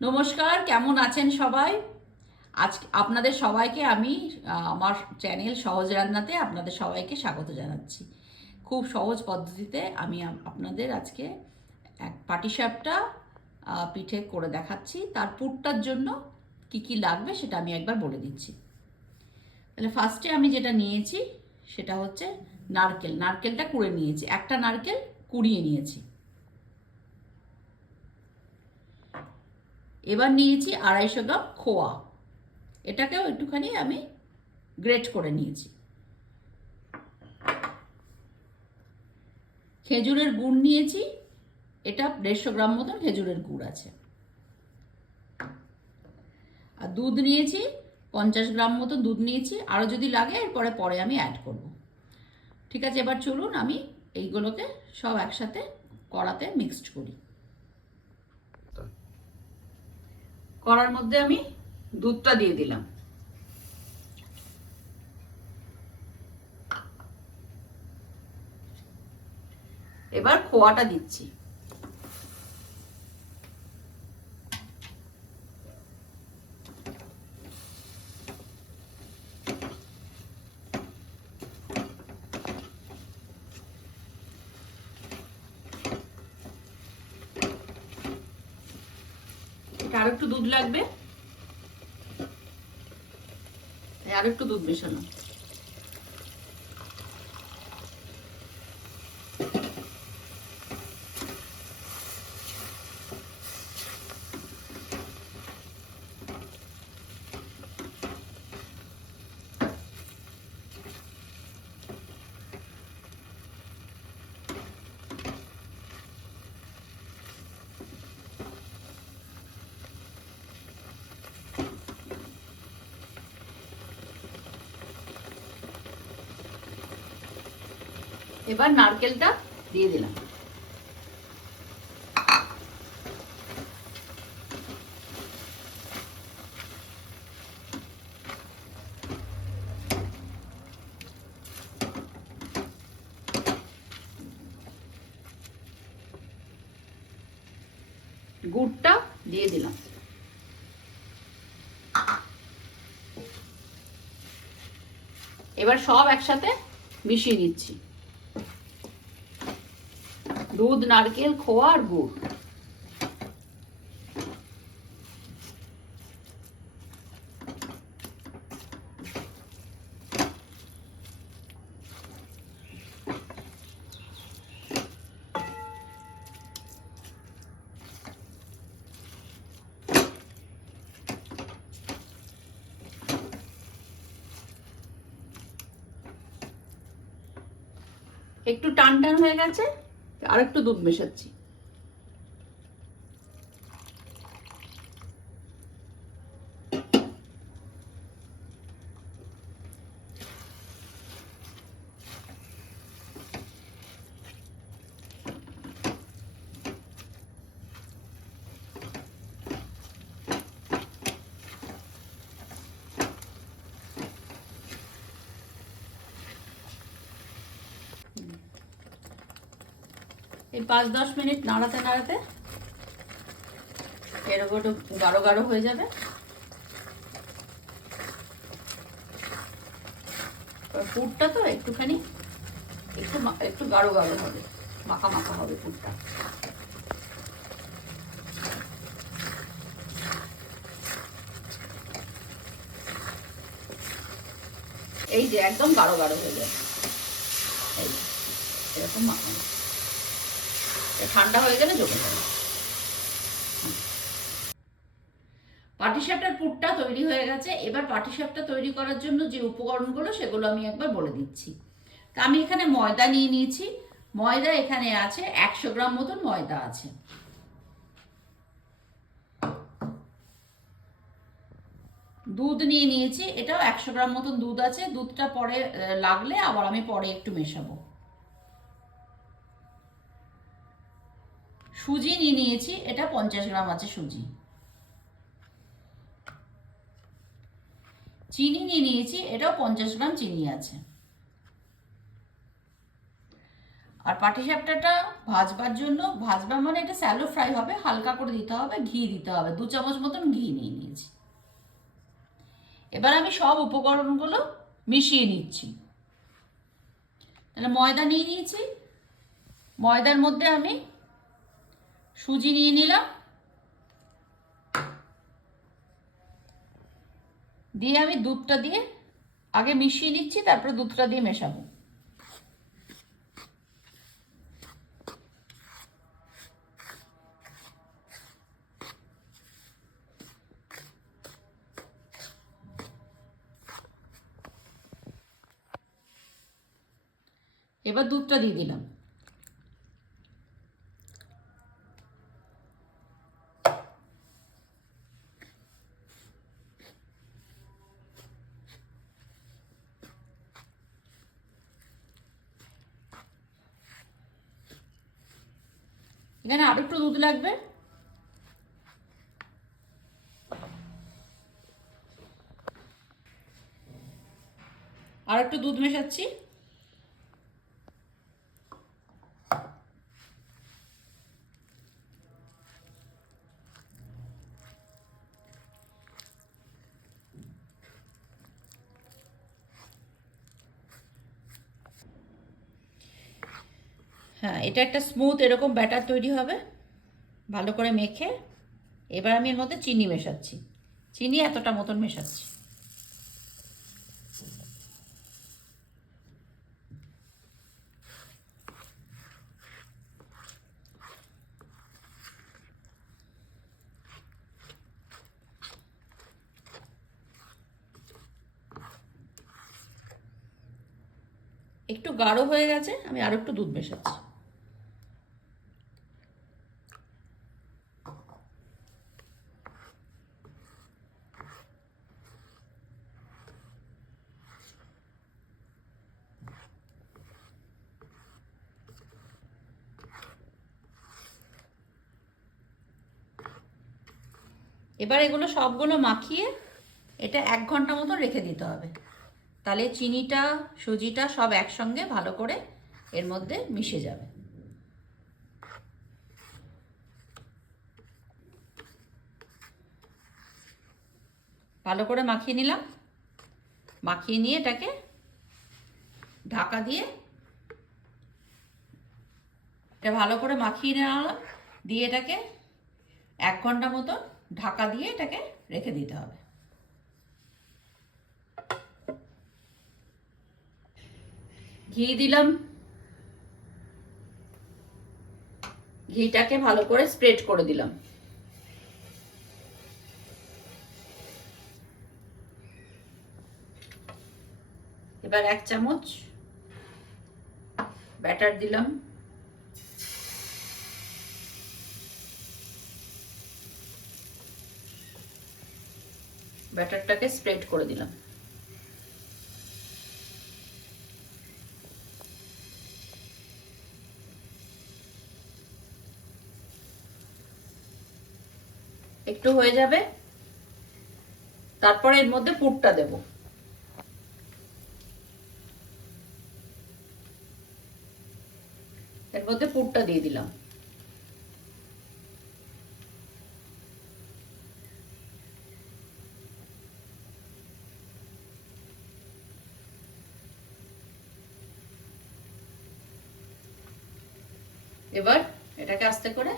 নমস্কার, কেমন আছেন সবাই? আজ আপনাদের সবাইকে আমি আমার চ্যানেল সহজ রান্নাতে আপনাদের সবাইকে স্বাগত জানাচ্ছি। খুব সহজ পদ্ধতিতে আমি আপনাদের আজকে এক পাটিসাপটা পিঠে করে দেখাচ্ছি। তার পুরটার জন্য কি কি লাগবে সেটা আমি একবার বলে দিচ্ছি। তাহলে ফার্স্টে আমি যেটা নিয়েছি সেটা হচ্ছে নারকেল। নারকেলটা কুড়ে নিয়েছি, একটা নারকেল কুড়িয়ে নিয়েছি। এবার নিয়েছি 250 গ্রাম খোয়া, এটাকেও একটুখানি আমি গ্রেট করে নিয়েছি। খেজুরের গুড় নিয়েছি, এটা 150 গ্রাম মতন খেজুরের গুড় আছে। আর দুধ নিয়েছি 50 গ্রাম মতন দুধ নিয়েছি, আরও যদি লাগে এরপরে পরে আমি অ্যাড করব। ঠিক আছে, এবার চলুন আমি এইগুলোকে সব একসাথে কড়াতে মিক্সড করি। কড়ার মধ্যে আমি দুধটা দিয়ে দিলাম। এবার খোয়াটা দিচ্ছি। এটা আর একটু দুধ লাগবে, আর একটু দুধ মেশানো। এবার নারকেলটা দিয়ে দিলাম। গুড়টা দিয়ে দিলাম। এবার সব একসাথে মিশিয়ে নিচ্ছি, দুধ, নারকেল, খোয়া আর গুড়। একটু টান টান হয়ে গেছে, আর একটু দুধ মেশাচ্ছি। এই 5-10 মিনিট নাড়াতে নাড়াতে এরকম একটু গাঢ় গাঢ় হয়ে যাবে। পুরটা তো একটুখানি একটু একটু গাঢ় গাঢ় হবে, মাখা মাখা হবে পুরটা। এই যে একদম গাঢ় গাঢ় হয়ে যাবে, এই এরকম মাখা মাখা। ঠান্ডা হয়ে গেলে জমে যাবে। পাটিসাপটার পুরটা তৈরি হয়ে গেছে। এবার পাটিসাপটা তৈরি করার জন্য যে উপকরণগুলো সেগুলো আমি একবার বলে দিচ্ছি। তা আমি এখানে ময়দা নিয়ে নিয়েছি। ময়দা এখানে আছে 100 গ্রাম মতন ময়দা আছে। দুধ নিয়ে নিয়েছি, এটাও 100 গ্রাম মতন দুধ আছে। দুধটা পরে লাগলে আবার আমি পরে একটু মেশাবো। সুজি নিয়ে নিয়েছি, এটা 50 গ্রাম আছে সুজি। চিনি নিয়ে নিয়েছি, এটাও 50 গ্রাম চিনি আছে। আর পাটিসাপটাটা ভাজবার জন্য, ভাজবার মানে এটা স্যালো ফ্রাই হবে, হালকা করে দিতে হবে, ঘি দিতে হবে, 2 চামচ মতন ঘি নিয়ে নিয়েছি। এবার আমি সব উপকরণগুলো মিশিয়ে নিচ্ছি। তাহলে ময়দা নিয়ে নিয়েছি, ময়দার মধ্যে আমি সুজি নিয়ে নিলাম, দিয়ে আমি দুধটা দিয়ে আগে মিশিয়ে নিচ্ছি, তারপরে দুধটা দিয়ে মেশাবো। এবার দুধটা দিয়ে দিলাম। এখানে আরো একটু দুধ লাগবে। আর একটু দুধ মেশাচ্ছি। হ্যাঁ, এটা একটা স্মুথ এরকম ব্যাটার তৈরি হবে, ভালো করে মেখে। এবার আমি এর মধ্যে চিনি মেশাচ্ছি, চিনি এতটা মতন মেশাচ্ছি। একটু গাঢ় হয়ে গেছে, আমি আরো একটু দুধ মেশাচ্ছি। এবার এগুলো সবগুলো মাখিয়ে এটা 1 ঘন্টা মতো রেখে দিতে হবে। তাহলে চিনিটা সুজিটা সব একসঙ্গে ভালো করে এর মধ্যে মিশে যাবে। ভালো করে মাখিয়ে নিলাম, মাখিয়ে নিয়ে এটাকে ঢাকা দিয়ে, এটা ভালো করে মাখিয়ে নিলাম, দিয়ে এটাকে 1 ঘন্টা মতো ঢাকা দিয়ে এটাকে রেখে দিতে হবে। ঘি দিলাম, ঘিটাকে ভালো করে স্প্রেড করে দিলাম। এবার 1 চামচ ব্যাটার দিলাম, ব্যাটারটাকে স্প্রেড করে দিলাম। একটু হয়ে যাবে, তারপরে এর মধ্যে পুরটা দেব। এর মধ্যে পুরটা দিয়ে দিলাম। এবার এটাকে আস্তে করে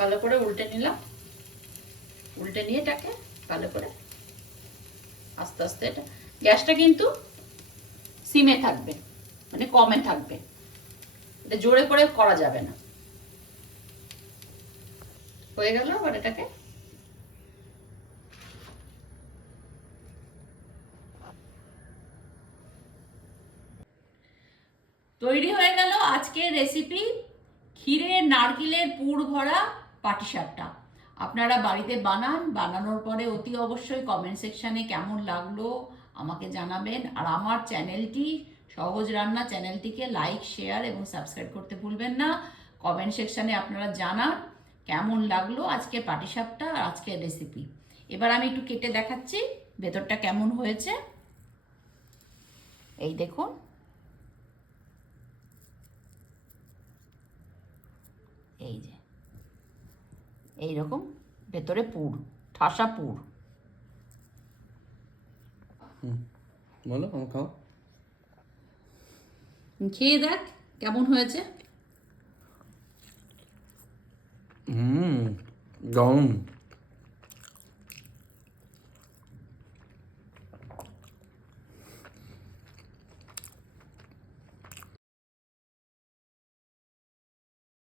ভালো করে উল্টে নিলাম। উল্টে নিয়ে এটাকে ভালো করে আস্তে আস্তে, এটা গ্যাসটা কিন্তু সিমে থাকবে, মানে কমে থাকবে, এটা জোরে করে করা যাবে না। হয়ে গেল। আবার এটাকে তৈরি হয়ে গেল আজকের রেসিপি ক্ষীরে নারকেলের পুর ভরা পাটিসাপটা। আপনারা বাড়িতে বানানোর পরে অতি অবশ্যই কমেন্ট সেকশানে কেমন লাগলো আমাকে জানাবেন। আর আমার চ্যানেলটি সহজ রান্না চ্যানেলটিকে লাইক, শেয়ার এবং সাবস্ক্রাইব করতে ভুলবেন না। কমেন্ট সেকশানে আপনারা জানান কেমন লাগলো আজকের পাটিসাপটা আর আজকের রেসিপি। এবার আমি একটু কেটে দেখাচ্ছি ভেতরটা কেমন হয়েছে। এই দেখুন, এই যে এইরকম ভেতরে পুর, ঠাসা পুর। বলো, আমার খাও। খেয়ে দেখ কেমন হয়েছে। দারুণ।